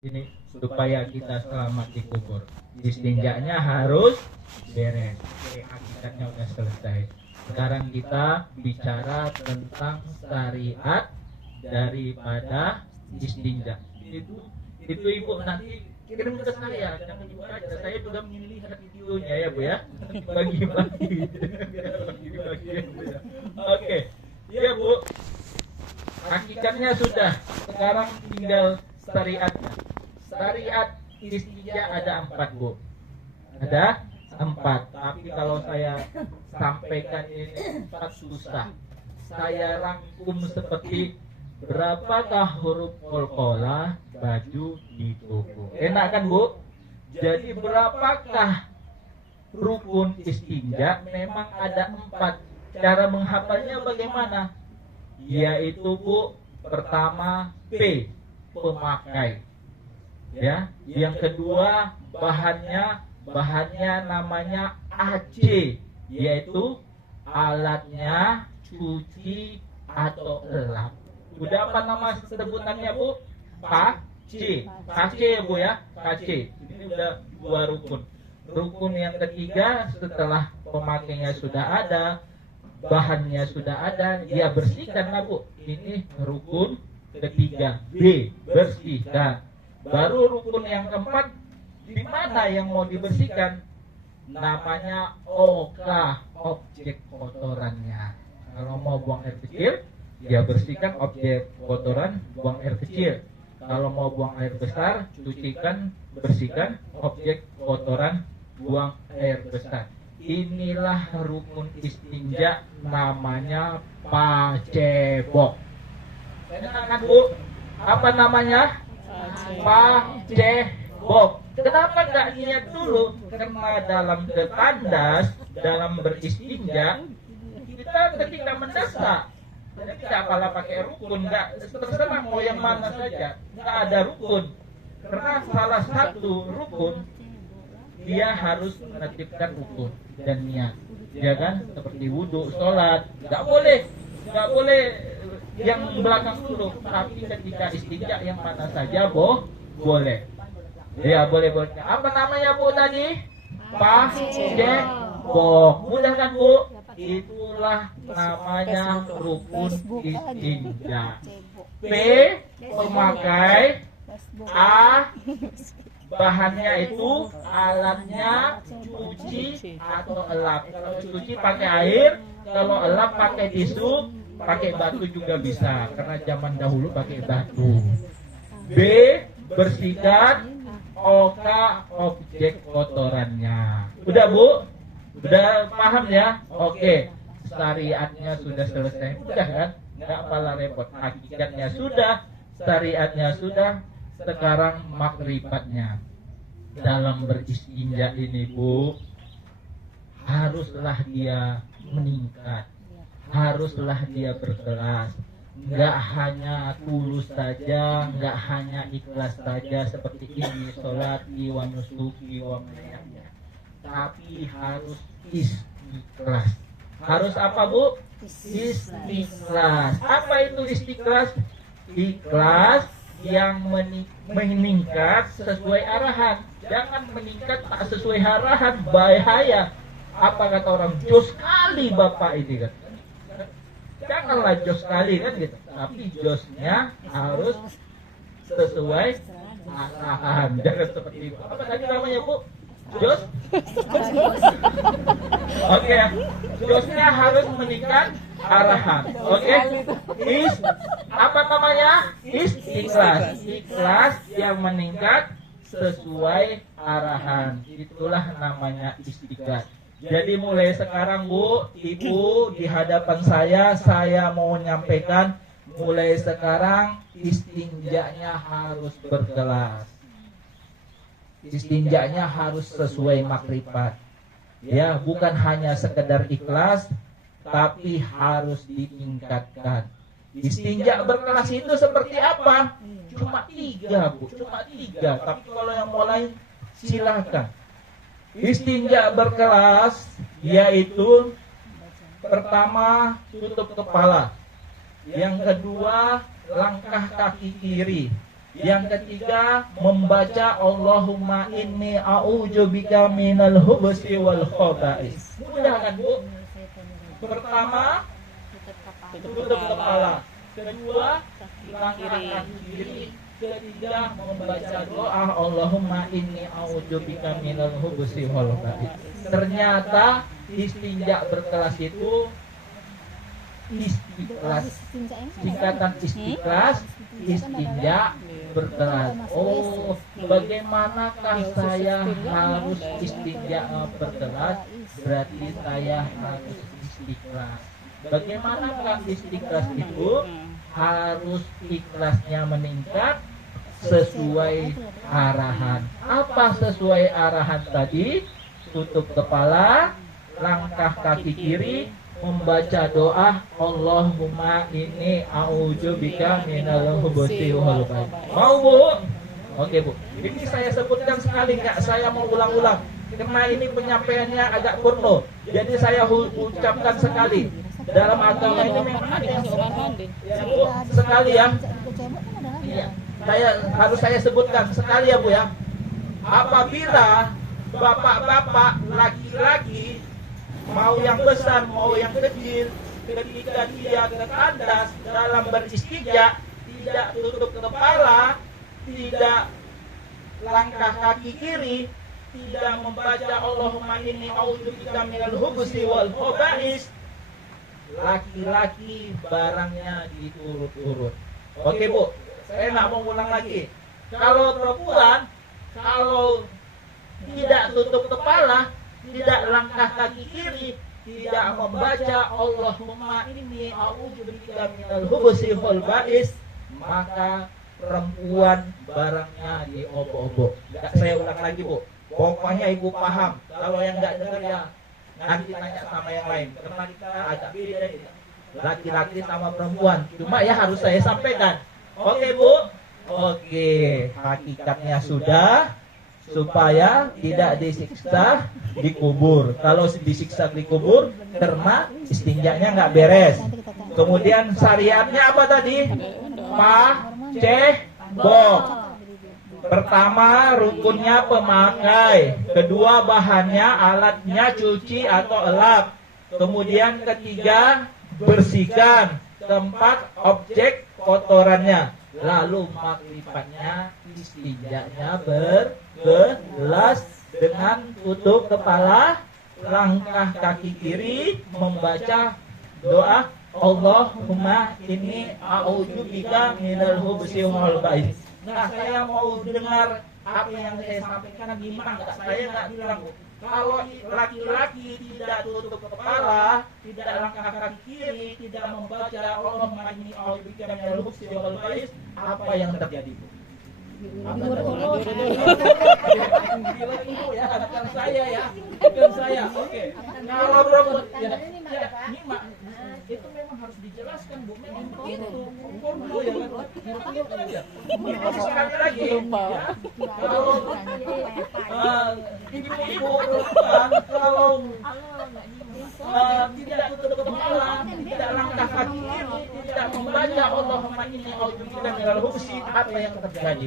ini supaya kita selamat dikubur. Istinjaknya harus beres. Oke, akikatnya udah selesai. Sekarang kita bicara tentang syariat daripada istinja. Itu ibu nanti kirim ke saya, jangan ibu aja. Saya juga ingin lihat videonya ya bu ya. Bagi-bagi. Oke, ya bu. Hakikatnya sudah. Sekarang tinggal syariatnya. Syariat istinja ada 4 bu. Ada 4. Tapi kalau saya sampaikan ini 4 susah. Saya rangkum seperti berapakah huruf qalqalah baju di toko. Enak kan bu? Jadi berapakah rukun istinja? Memang ada 4. Cara menghafalnya bagaimana? Yaitu bu, pertama P, pemakai. Ya, yang kedua bahannya namanya AC, yaitu alatnya cuci atau elap. Udah apa nama sebutannya bu? KC ya bu ya, KC. Ini udah 2 rukun. Rukun yang ketiga, setelah pemakainya sudah ada, bahannya sudah ada, ya bersihkanlah bu. Ini rukun ketiga, B, bersihkan. Baru rukun yang keempat, di mana yang mau dibersihkan? Namanya OK, objek kotorannya. Kalau mau buang air kecil, ya bersihkan objek kotoran, buang air kecil. Kalau mau buang air besar, bersihkan objek kotoran, buang air besar. Inilah rukun istinja, namanya pacebok. Dengarkan bu, apa namanya? Pacebok. Kenapa nggak niat dulu? Karena dalam bertandas, dalam beristinja, kita ketika mendesak, jadi tidak apalah pakai rukun, nggak terserah mau yang mana saja, nggak ada rukun. Karena salah satu rukun dia harus menetapkan rukun dan niat, ya kan? Seperti wudhu, sholat, nggak boleh yang belakang dulu. Tapi ketika istinja yang mana saja boleh. Ya boleh. Apa namanya bu tadi? Pacebok. Mudah kan bu? Itulah namanya rukun istinja. P, pemakai. A, bahannya itu alatnya cuci atau elap. Kalau cuci pakai air, kalau elap pakai tisu, pakai batu juga bisa. Karena zaman dahulu pakai batu. B, bersihkan. OK, objek kotorannya. Udah bu? Udah paham ya? Oke. Syariatnya sudah selesai. Udah kan? Nggak apalah repot. Hakikatnya sudah, syariatnya sudah. Sekarang makrifatnya. Dalam beristinja ini bu, haruslah dia meningkat, haruslah dia berkelas. Nggak hanya tulus saja, nggak hanya ikhlas saja seperti ini sholati wa nusuki wa mahyaya, tapi harus istiqlas. Harus apa bu? Istiqlas. Apa itu istiqlas? Ikhlas yang meningkat sesuai arahan. Jangan meningkat tak sesuai arahan, bahaya. Apa kata orang? Jos sekali bapak ini kan. Janganlah jos sekali kan gitu. Tapi josnya harus sesuai arahan. Jangan seperti itu. Apa tadi namanya bu? Jos? Oke. Josnya harus meningkat arahan. Oke. Apa namanya? Ikhlas. Ikhlas yang meningkat sesuai arahan. Itulah namanya istiqat. Jadi mulai sekarang bu, ibu di hadapan saya mau menyampaikan, mulai sekarang istinjanya harus berkelas. Istinjanya harus sesuai makrifat. Ya, bukan hanya sekedar ikhlas, tapi harus ditingkatkan. Istinja berkelas itu seperti apa? Cuma 3 bu, cuma 3. Tapi kalau yang mau lain silakan. Istinja berkelas yaitu pertama tutup kepala, yang kedua langkah kaki kiri, Yang ketiga, membaca Allahumma inni a'udzubika minal hubsi wal khaba'is. Mudah kan, Bu? Pertama, tutup kepala. Kedua, langkah kaki kiri. Ketiga, membaca doa Allahumma inni a'udzubika minal hubsi wal khaba'is. Ternyata istinja berkelas itu istiqlas, singkatan istiqlas, istinja berkelas. Oh, bagaimanakah saya harus istinja berkelas? Berarti saya harus istiqlas. Bagaimanakah istiqlas itu? Harus ikhlasnya meningkat sesuai arahan. Apa sesuai arahan tadi? Tutup kepala, langkah kaki kiri, membaca doa Allahumma inni a'udzubika minal khubuthi wal khaba'ith. Mau, Bu? Oke, Bu. Ini saya sebutkan sekali, enggak saya mau ulang-ulang karena ini penyampaiannya agak kurno. Jadi saya ucapkan sekali. Dalam agama ini memang ada yang ya, Bu, sekali ya. Iya. Saya sebutkan sekali ya, Bu ya. Apabila bapak-bapak laki-laki mau yang besar mau yang kecil, ketika dia terkandas dalam beristinja, tidak tutup kepala, tidak langkah kaki kiri, tidak membaca Allahumma inni a'udzubika minal khubuthi wal khaba'is, laki-laki barangnya diturut-turut. Oke, Bu, saya nggak mau ulang lagi. Kalau perempuan, kalau tidak tutup kepala, tidak langkah kaki kiri, tidak membaca Allahumma inni a'udzubika minal khubuthi wal khaba'is, maka perempuan barangnya diobok-obok. Enggak saya ulang lagi, Bu. Pokoknya Ibu paham. Kalau yang enggak dengar ya nanti tanya sama yang lain. Karena kita agak beda ini. Laki-laki sama perempuan. Cuma ya harus saya sampaikan. Oke, Bu? Oke, hakikatnya sudah, supaya tidak disiksa dikubur. Kalau disiksa dikubur karena istinjanya nggak beres. Kemudian syariatnya apa tadi? Bok. Pertama, rukunnya pemakai. Kedua, bahannya, alatnya cuci atau elap. Kemudian ketiga, bersihkan tempat objek kotorannya. Lalu makrifatnya, istinjanya berkelas dengan tutup kepala, langkah kaki kiri, membaca doa Allahumma inni a'udzubika minal khubuthi wal khaba'ith. Nah, saya mau dengar apa yang saya sampaikan gimana? Saya nggak bilang, kalau laki-laki tidak tutup kepala, tidak langkah kaki kiri, tidak membaca Allahumma inni a'udzubika minal khubuthi wal khaba'ith, apa yang terjadi, Bu? Ya, bukan saya ya, bukan saya. Oke. Kalau perempuan ya, nyimak itu memang harus dijelaskan, Bu. Memang begitu. Porno ya kan. Ini sekali lagi. Ya. Kalau ibu-ibu perempuan kalau tidak tutup kepala, tidak langkah kaki kiri, tidak membaca Allahumma inni a'udzubika minal khubuthi, apa yang terjadi?